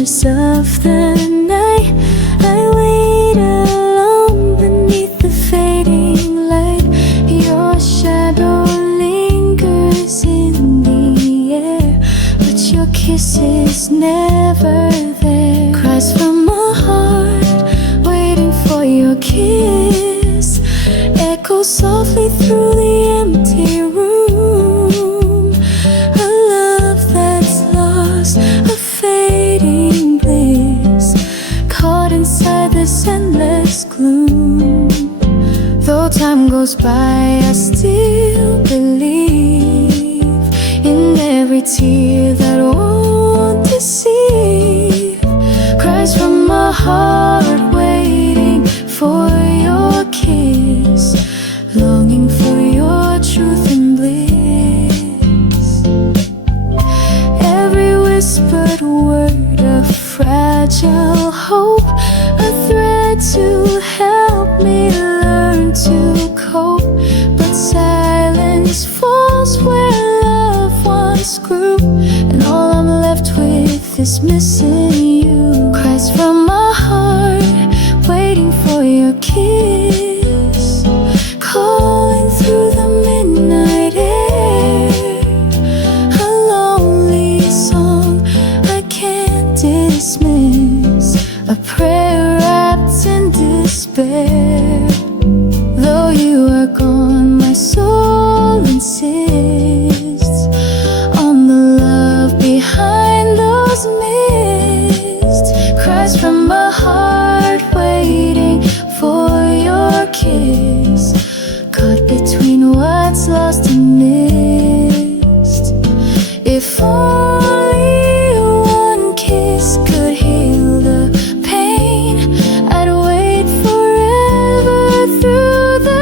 corners of the night, I wait alone beneath the fading light. Your shadow lingers in the air, but your kiss is never there. Cries from my heart, waiting for your kiss, echo softly through the empty room. A love that's lost, a fading bliss, caught inside this endless gloom. Though time goes by, I still believe in every tear that won't deceive. Cries from my heart, waiting for your kiss, longing for your truth and bliss. Every whispered word of fragile hope, a thread to help me learn to cope. But silence falls where love once grew, and all I'm left with is missing you. Cries from my heart, waiting for your kiss, calling through the midnight air. A lonely song I can't dismiss, a prayer wrapped in despair. Though you are gone, my soul insists on the love behind those mists. Cries from my heart, waiting for your kiss, caught between what's lost and missed. If only one kiss could heal the pain, I'd wait forever through the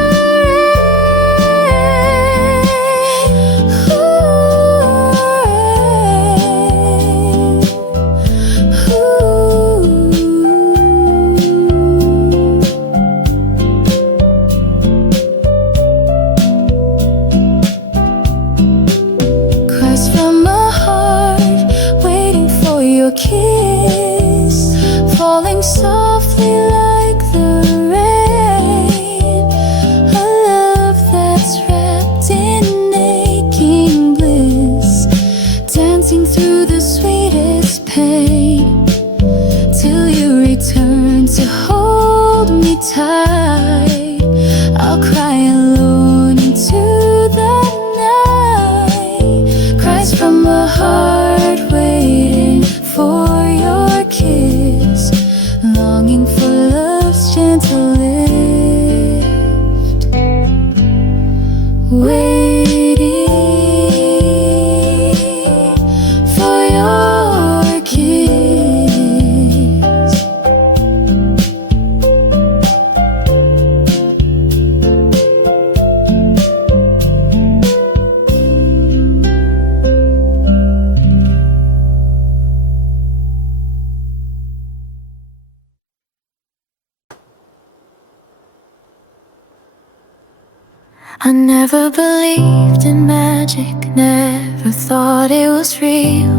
Cries from my heart, waiting for your kiss, falling softly like the rain. A love that's wrapped in aching bliss, dancing through the sweetest pain, till you return to hold me tight. I'll cry alone into the night. Cries from my heart, waiting for your kiss, longing for love's gentle lift, waiting for your kiss. I never believed in magic, never thought it was real.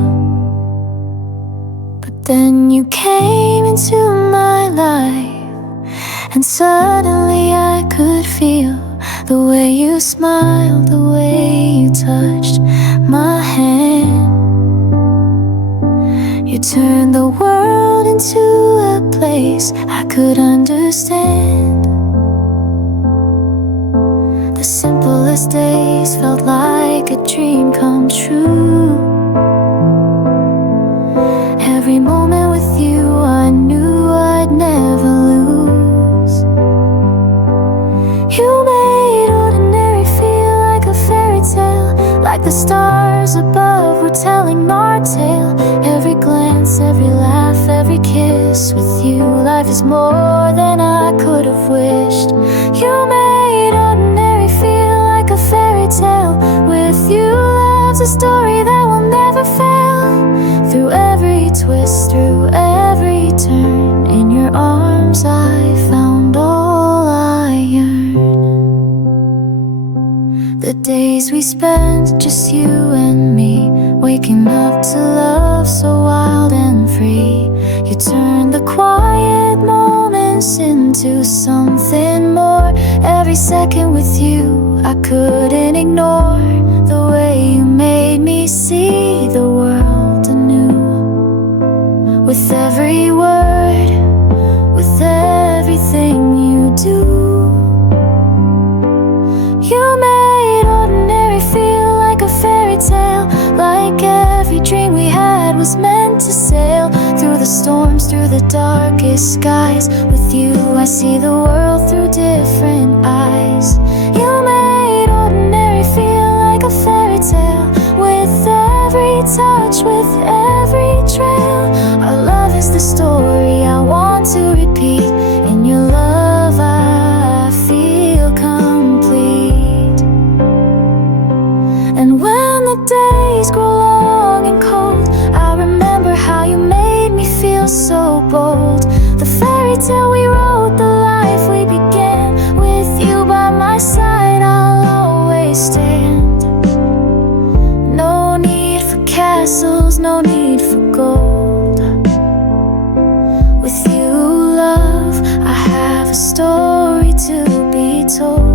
But then you came into my life, and suddenly I could feel the way you smiled, the way you touched my hand. You turned the world into a place I could understand. The simplest days felt like a dream come true. Every moment with you I knew I'd never lose. You made ordinary feel like a fairy tale, like the stars above were telling our tale. Every glance, every laugh, every kiss with you, life is more than I could have wished. You made ordinary feel like a fairy tale. With you, love's a story that will never fail. Through every twist, through every turn, in your arms I found all I yearn. The days we spent, just you and me, waking up to love so wild and free. You turned the quiet moments into something more. Every second with you, I couldn't ignore the way you made me see the world anew. With every word, with everything you do, you made ordinary feel like a fairy tale. Like every dream we had was meant to sail through the storms, through the darkest skies. With you I see the world through different eyes. You made ordinary feel like a fairy tale. With every touch, with every trail, our love is the story I want to repeat. In your love I feel complete. And when the days grow long and cold, I remember how you made me feel so bold. The fairy tale we wrote, the life we began. With you by my side I'll always stand. No need for castles, no need for gold. With you, love, I have a story to be told.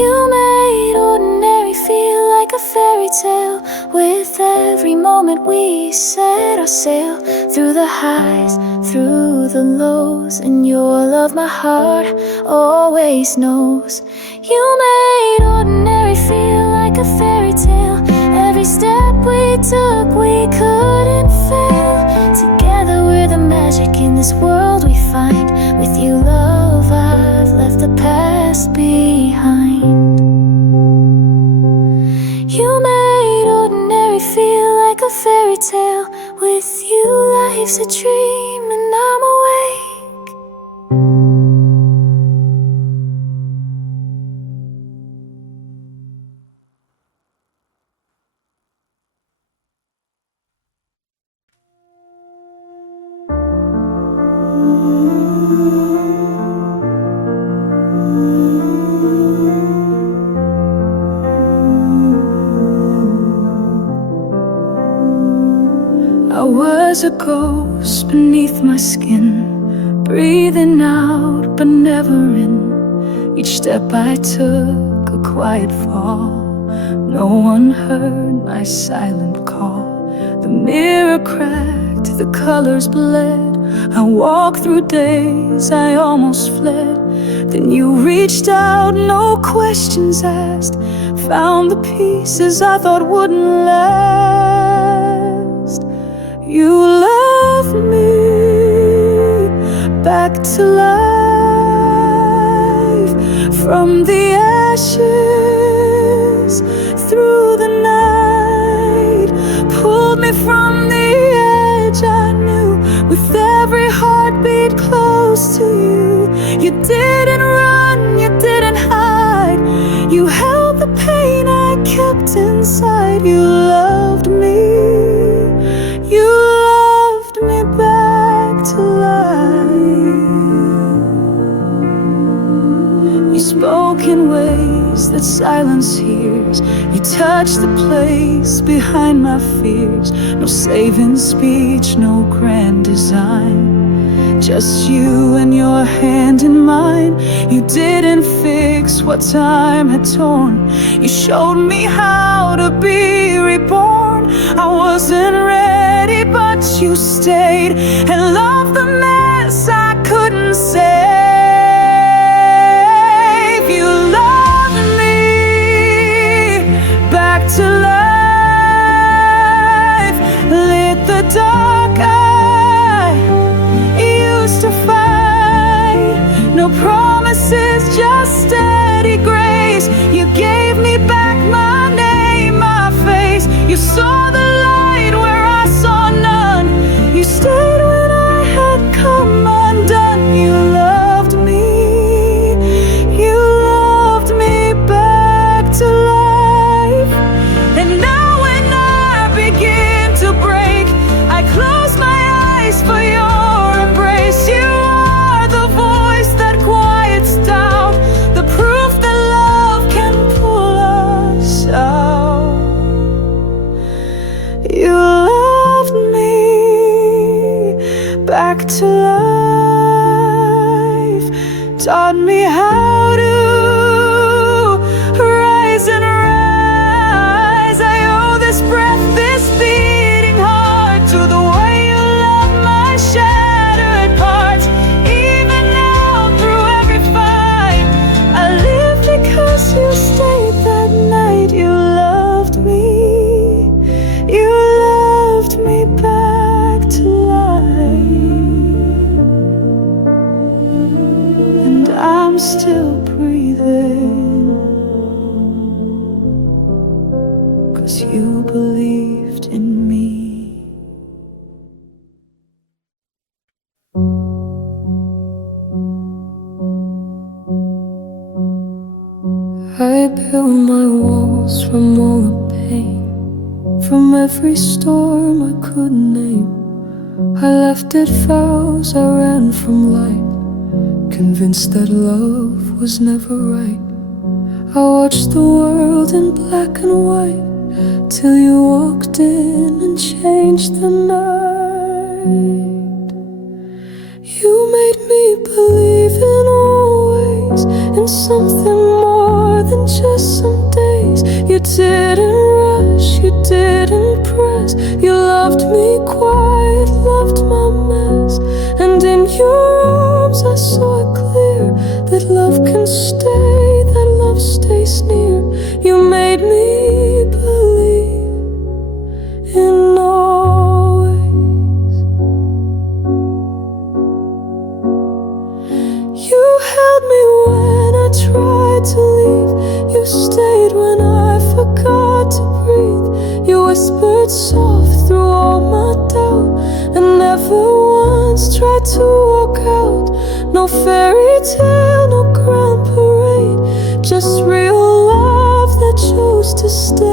You made ordinary feel like a fairy tale. With every moment we set our sail through the highs, through the lows. In your love my heart always knows. You made ordinary feel like a fairy tale. Every step we took we couldn't fail. Together we're the magic in this world we find. With you, love, I've left the past behind. You made ordinary feel like a fairy tale. With you life's a dream and I'm awake. I was a ghost beneath my skin, breathing out but never in. Each step I took a quiet fall. No one heard my silent call. The mirror cracked, the colors bled. I walked through days I almost fled. Then you reached out, no questions asked. Found the pieces I thought wouldn't last. You loved me back to life. From the ashes through the night, pulled me from the edge. I knew with every heartbeat close to you. You didn't run, you didn't hide. You held the pain I kept inside. You loved me. You loved me back to life. You spoke in ways that silence hears. You touched the place behind my fears. No saving speech, no grand design. Just you and your hand in mine. You didn't fix what time had torn. You showed me how to be reborn. I wasn't ready, but you stayed and loved the mess I couldn't save. You loved me back to life. Lit the dark I used to fight. No promises, just steady grace. You gave me back my name, my face. You saw the light where I saw none. You stayed when I had come undone. You loved me how to rise and rise. I owe this breath, this beating heart, to the way you love my shattered parts. Even now, through every fight, I live because you stayed that night. You loved me, you loved me back to life. And I'm still breathing, 'cause you believed in me. I built my walls from all the pain, from every storm I couldn't name. I left it vows, I ran from light, convinced that love was never right. I watched the world in black and white, till you walked in and changed the night. You made me believe in always, in something more than just some days. You didn't rush, you didn't press. You loved me quiet, loved my mess. And in your arms I saw it clear, that love can stay, that love stays near. You made me believe in always. You held me when I tried to leave. You stayed when I forgot to breathe. You whispered soft through all my doubt, and never once tried to walk out. No fairy tale, no grand parade, just real love that chose to stay.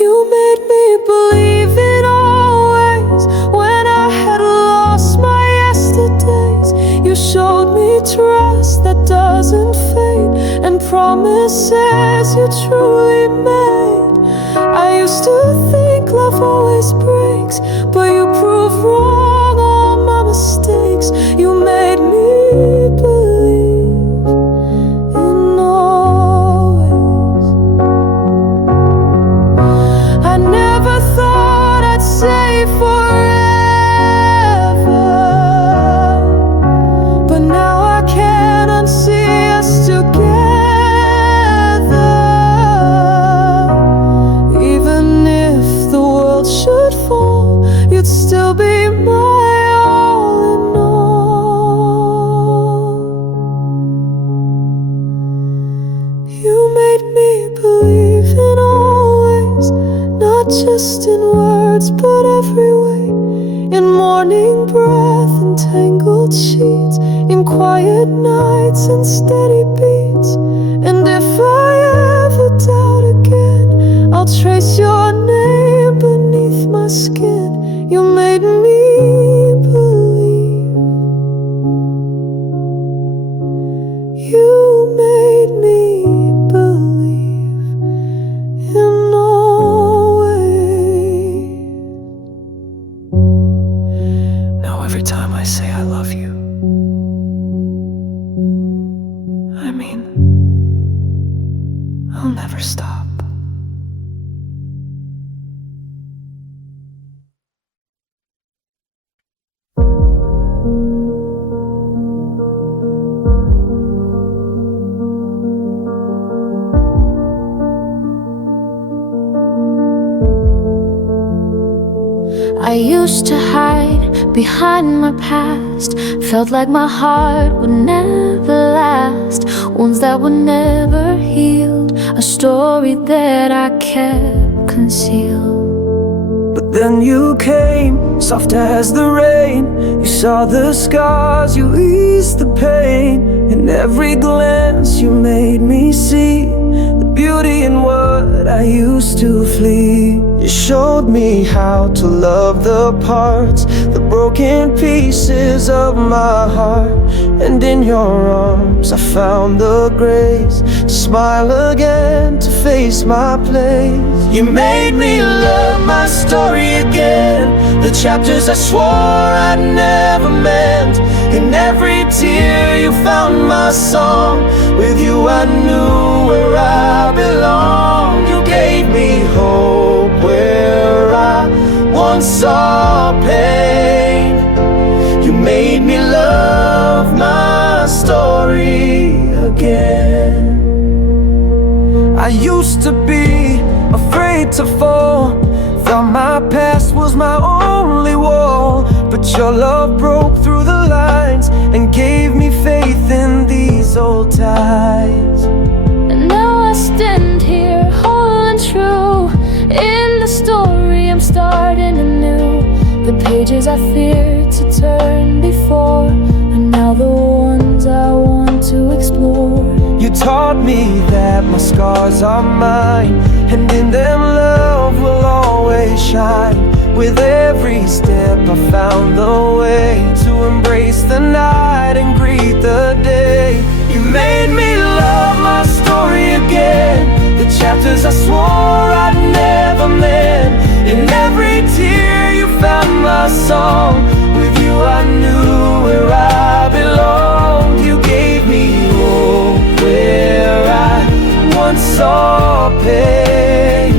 You made me believe in always, when I had lost my yesterdays. You showed me trust that doesn't fade, and promises you truly made. I used to think love always breaks, but you proved wrong all my mistakes. You made me believe in always. I never thought I'd say forever, but now I can't unsee us together. Even if the world should fall, you'd still be my all in all. You made me believe in always, not just in words but every way. In morning breath and tangled sheets, in quiet nights and steady beats. And if I ever doubt again, I'll trace your name beneath my skin. You made me believe. You made me believe in always. Now every time I say I love you, I mean, I'll never stop. I used to hide behind my past, felt like my heart would never last. Wounds that were never healed, a story that I kept concealed. But then you came, soft as the rain. You saw the scars, you eased the pain. In every glance you made me see the beauty in what I used to flee. You showed me how to love the parts, the broken pieces of my heart. And in your arms I found the grace to smile again, to face my place. You made me love my story again, the chapters I swore I never meant. In every tear you found my song. With you I knew where I belong. You gave me hope where I once saw pain. You made me love my story again. I used to be afraid to fall, thought my past was my only wall. But your love broke through the lines and gave me faith in these old ties. And now I stand here whole and true. In the story I'm starting anew. The pages I feared to turn before are now the ones I want to explore. You taught me that my scars are mine, and in them love will always shine. With every step I found the way to embrace the night and greet the day. You made me love my story again, the chapters I swore I'd never mend. In every tear you found my song. With you I knew where I belonged. You gave me hope where I once saw pain.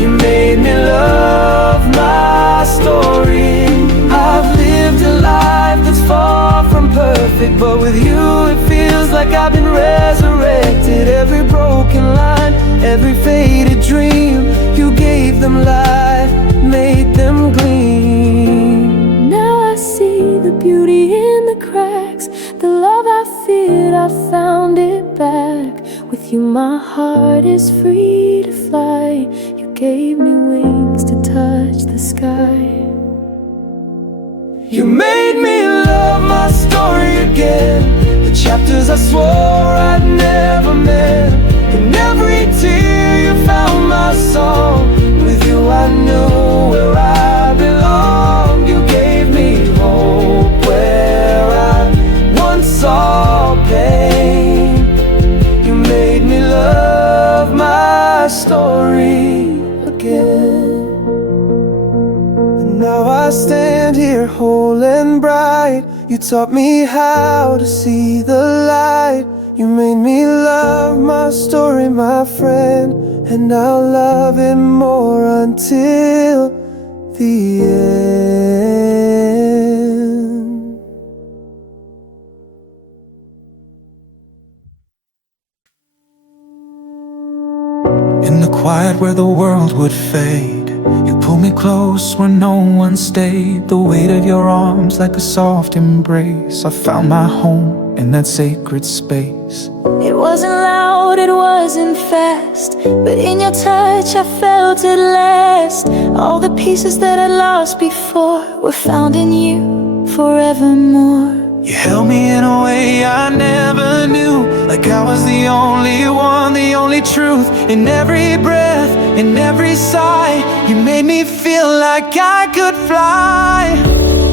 You made me love my story. I've lived a life that's far from perfect, but with you it feels like I've been resurrected. Every broken line, every faded dream, you gave them life, made them gleam. Now I see the beauty in the cracks. The love I feared, I found it back. With you my heart is free to fly. You gave me wings to touch the sky. You made me love my story again, the chapters I swore I'd never mend. In every tear you found my song. With you I knew where I belong. You gave me hope where I once saw pain. You made me love my story again. And now I stand here whole and bright. You taught me how to see the light. You made me love my story, my friend, and I'll love it more until the end. In the quiet where the world would fade, you pulled me close where no one stayed. The weight of your arms like a soft embrace. I found my home in that sacred space. It wasn't loud, it wasn't fast, but in your touch I felt it last. All the pieces that I lost before were found in you forevermore. You held me in a way I never knew, like I was the only one, the only truth. In every breath, in every sigh, you made me feel like I could fly.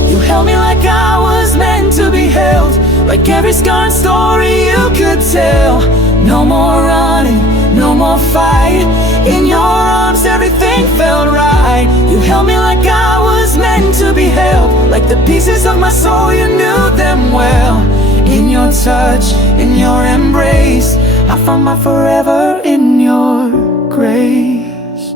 You held me like I was meant to be held, like every scar and story you could tell. No more running, no more fight. In your arms everything felt right. You held me like I was meant to be held, like the pieces of my soul, you knew them well. In your touch, in your embrace, I found my forever in your grace.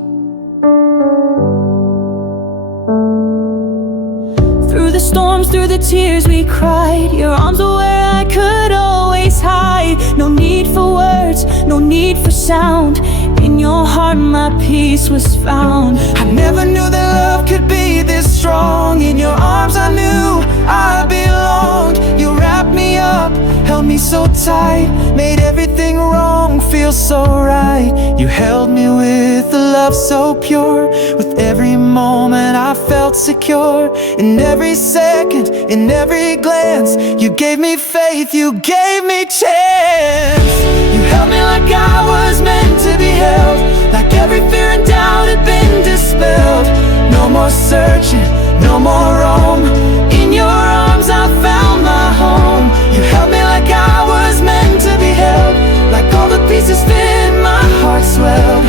Through the storms, through the tears we cried. Your arms were where I could always hide. No need for words, no need for sound. In your heart my peace was found. I never knew that love could be this strong. In your arms I knew I belonged. You wrapped me up, held me so tight, made everything wrong feel so right. You held me with a love so pure. With every moment I felt secure. In every second, in every glance, you gave me faith, you gave me chance. You held me like I was meant to be held, like every fear and doubt had been dispelled. No more searching, no more roam. In your arms I found my home. You held me like I was meant to be held, like all the pieces fit, my heart swelled.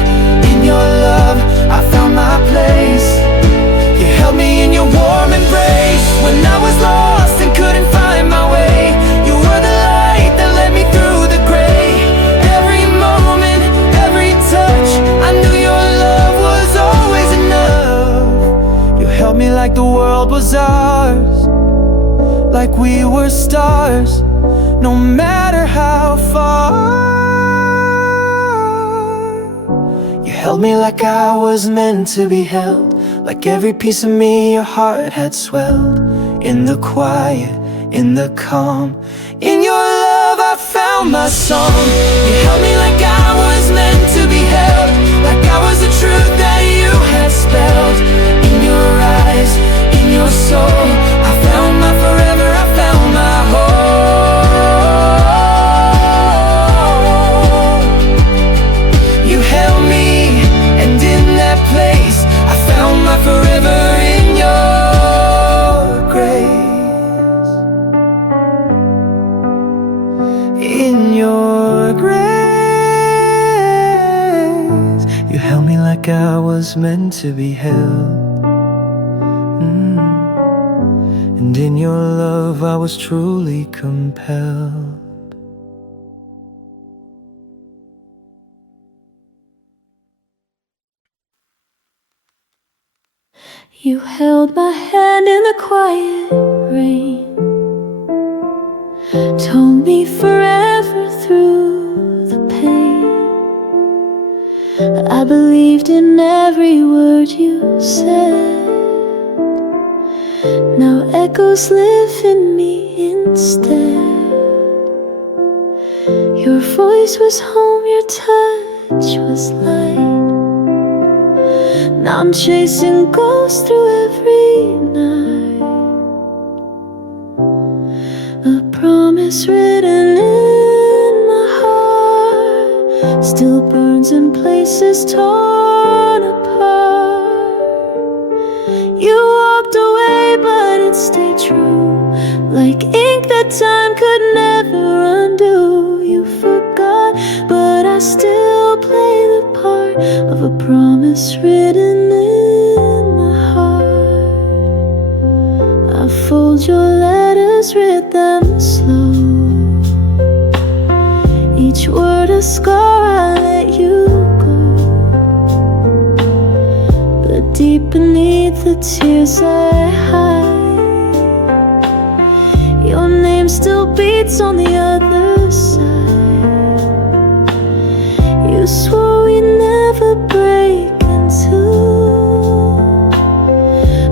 In your love I found my place. You held me in your warm embrace when I was lost and couldn't find like we were stars, no matter how far. You held me like I was meant to be held, like every piece of me your heart had swelled. In the quiet, in the calm, in your love I found my song. You held me like I was meant to be held, like I was the truth that you had spelled. In your eyes, in your soul, I found my forever, I found my home. You held me, and in that place I found my forever in your grace. In your grace, you held me like I was meant to be held. And in your love I was truly compelled. You held my hand in the quiet rain, told me forever through the pain. I believed in every word you said. Now echoes live in me instead. Your voice was home, your touch was light. Now I'm chasing ghosts through every night. A promise written in my heart still burns in places torn apart. You walked away, but it stayed true, like ink that time could never undo. You forgot, but I still play the part of a promise written in my heart. I fold your letters, read them slow, each word a scar, I let you go. But deep beneath the tears I hide, your name still beats on the other side. You swore we'd never break in two,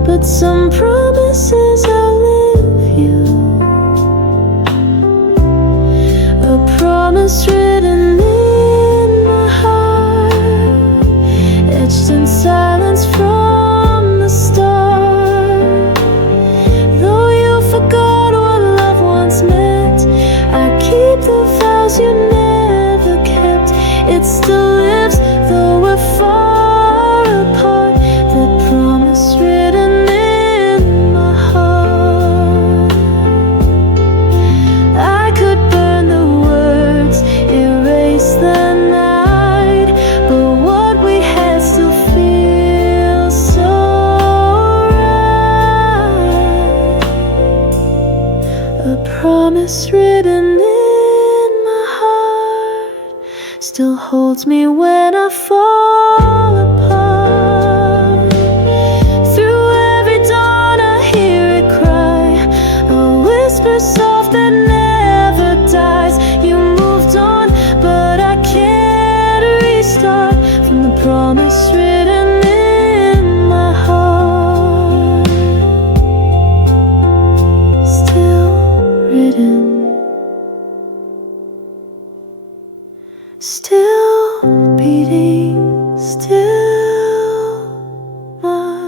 but some promises outlive you. A promise written in my heart, etched in silence from the start. Though you forgot what love once meant, I keep the vows you never kept. It still lives, though we're far apart. That promise written in my heart. I could burn the words, erase the night, but what we had still feels so right. A promise written in my heart still holds me when I fall apart. Through every dawn I hear it cry, a whisper soft that never dies. You moved on, but I can't restart from the promise written in my heart. Still written, still beating, still mine.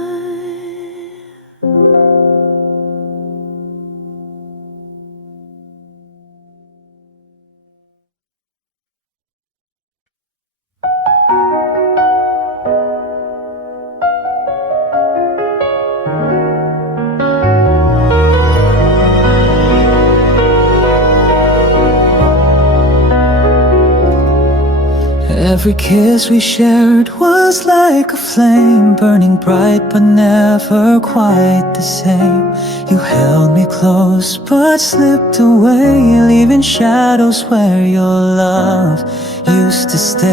Every kiss we shared was like a flame, burning bright but never quite the same. You held me close but slipped away, leaving shadows where your love used to stay.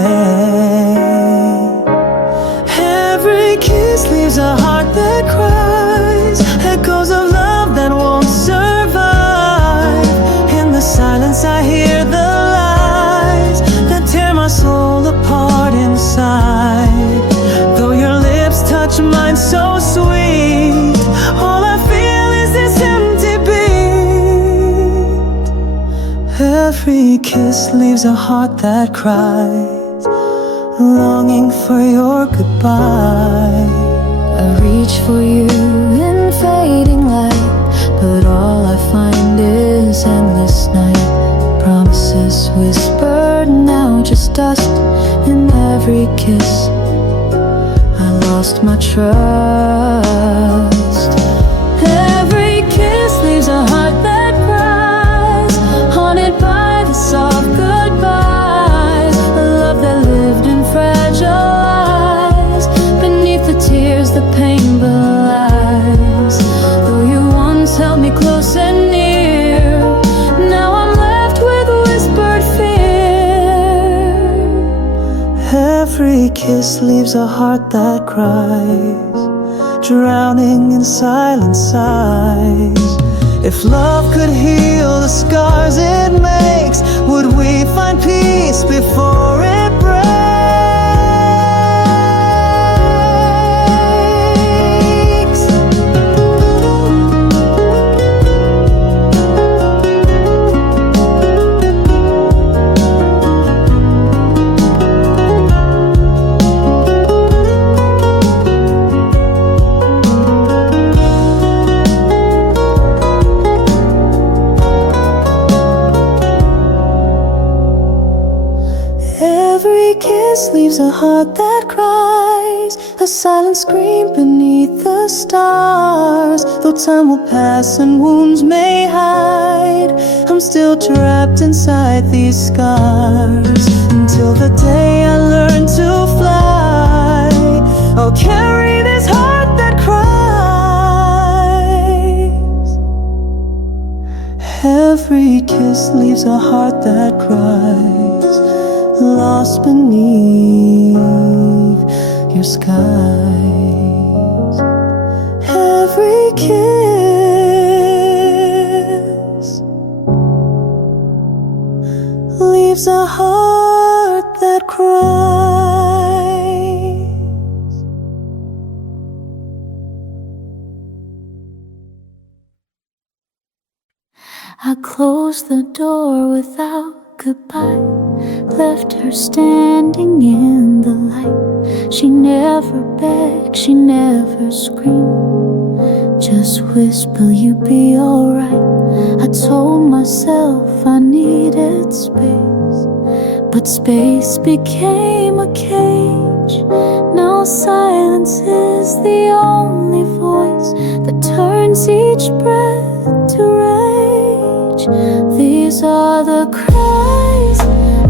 Every kiss leaves a heart that cries, echoes of love that won't survive. Every kiss leaves a heart that cries, longing for your goodbye. I reach for you in fading light, but all I find is endless night. Promises whispered, now just dust. In every kiss I lost my trust. Every kiss leaves a heart that cries, haunted by the soft goodbyes. A love that lived in fragile eyes, beneath the tears the pain belies. Though you once held me close and near, now I'm left with whispered fear. Every kiss leaves a heart that cries, drowning in silent sighs. If love could heal the scars it makes, would we find peace before it breaks? Every kiss leaves a heart that cries, a silent scream beneath the stars. Though time will pass and wounds may hide, I'm still trapped inside these scars. Until the day I learn to fly, I'll carry this heart that cries. Every kiss leaves a heart that cries, lost beneath your skies. Every kiss leaves a heart that cries. I closed the door without goodbye, left her standing in the light. She never begged, she never screamed, just whispered, will you be alright? I told myself I needed space, but space became a cage. Now silence is the only voice that turns each breath to rage. These are the cries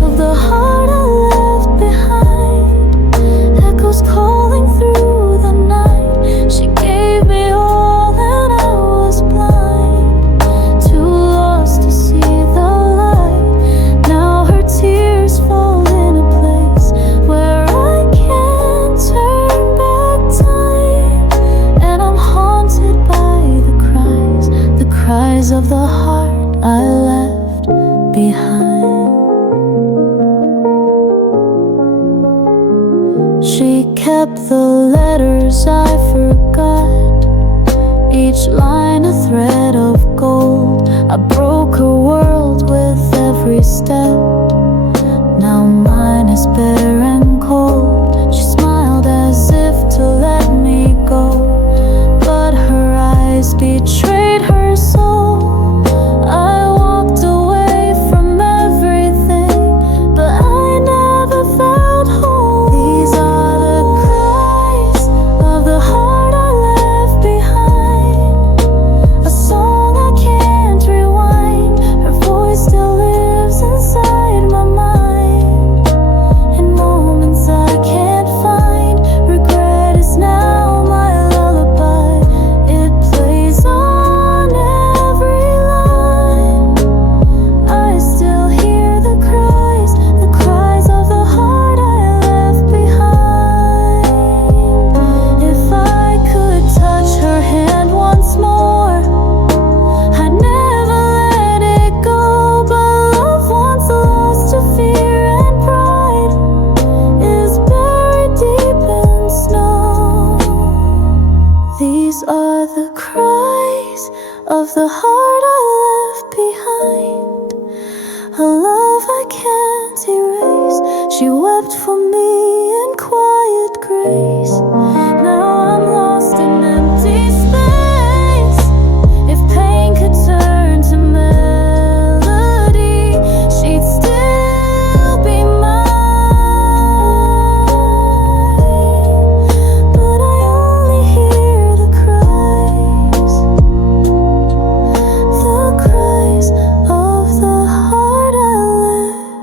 of the heart I left behind, echoes calling through the night. She gave me all and I was blind, too lost to see the light. Now her tears fall in a place where I can't turn back time, and I'm haunted by the cries of the heart I left behind. She wept for me in quiet grace. Now I'm lost in empty space. If pain could turn to melody, she'd still be mine. But I only hear the cries of the heart I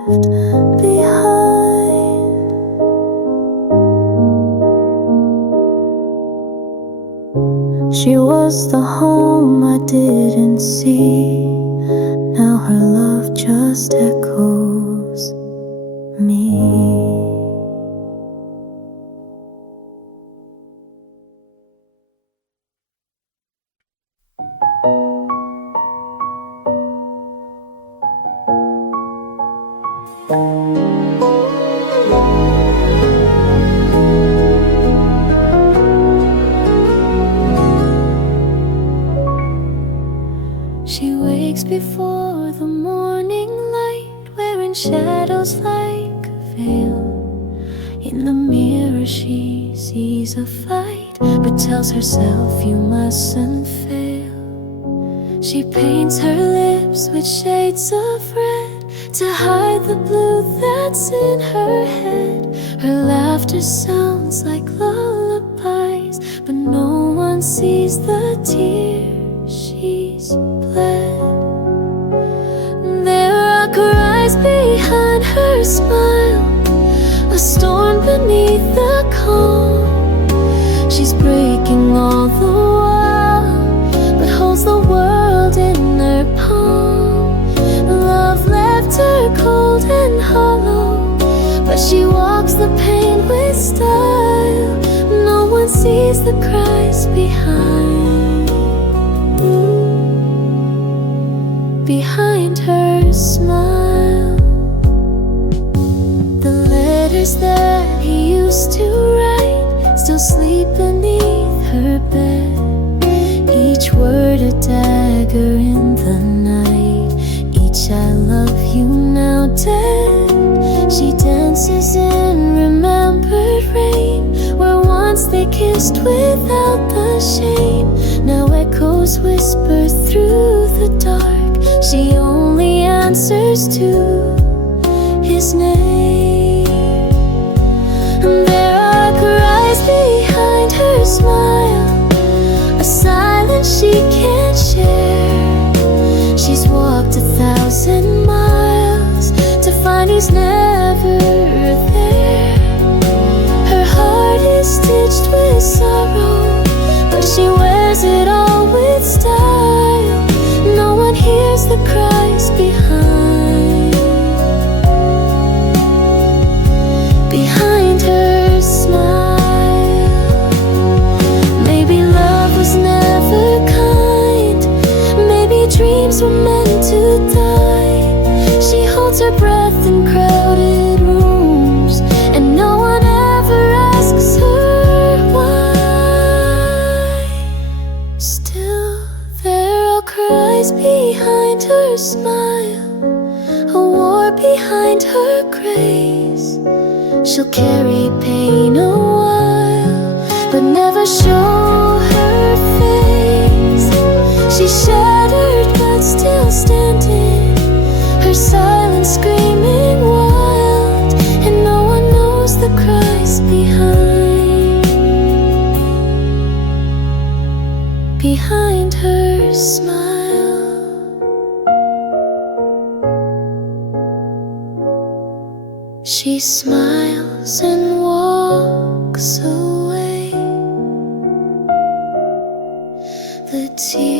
left behind. She was the home I didn't see. Now her love just echoes me. She wakes before the morning light, wearing shadows like a veil. In the mirror she sees a fight, but tells herself you mustn't fail. She paints her lips with shades of red to hide the blue that's in her head. Her laughter sounds like lullabies, but no one sees the tears she's bled. There are cries behind her smile, a storm beneath the calm. She's breaking all the while, but holds the world in her palm. Love left her cold and hollow, but she walks the pain with style. No one sees the cries behind her smile. The letters that he used to write still sleep beneath her bed. Each word a dagger in the night, each I love you now dead. She dances in remembered rain, where once they kissed without the shame. Now echoes whisper through the dark, she only answers to his name. And there are cries behind her smile, a silence she can't share. She's walked 1,000 miles to find he's never there. Her heart is stitched with sorrow, but she wears it all with style. No one hears the cries behind her smile. Maybe love was never kind, maybe dreams were meant to die. She holds her breath in crowded rooms, and no one ever asks her why. Still, there are cries behind her smile, a war behind her grace. She'll carry pain a while, but never show her face. She's shattered but still standing, her silence screaming wild, and no one knows the cries behind her smile. She smiles and walks away. The tears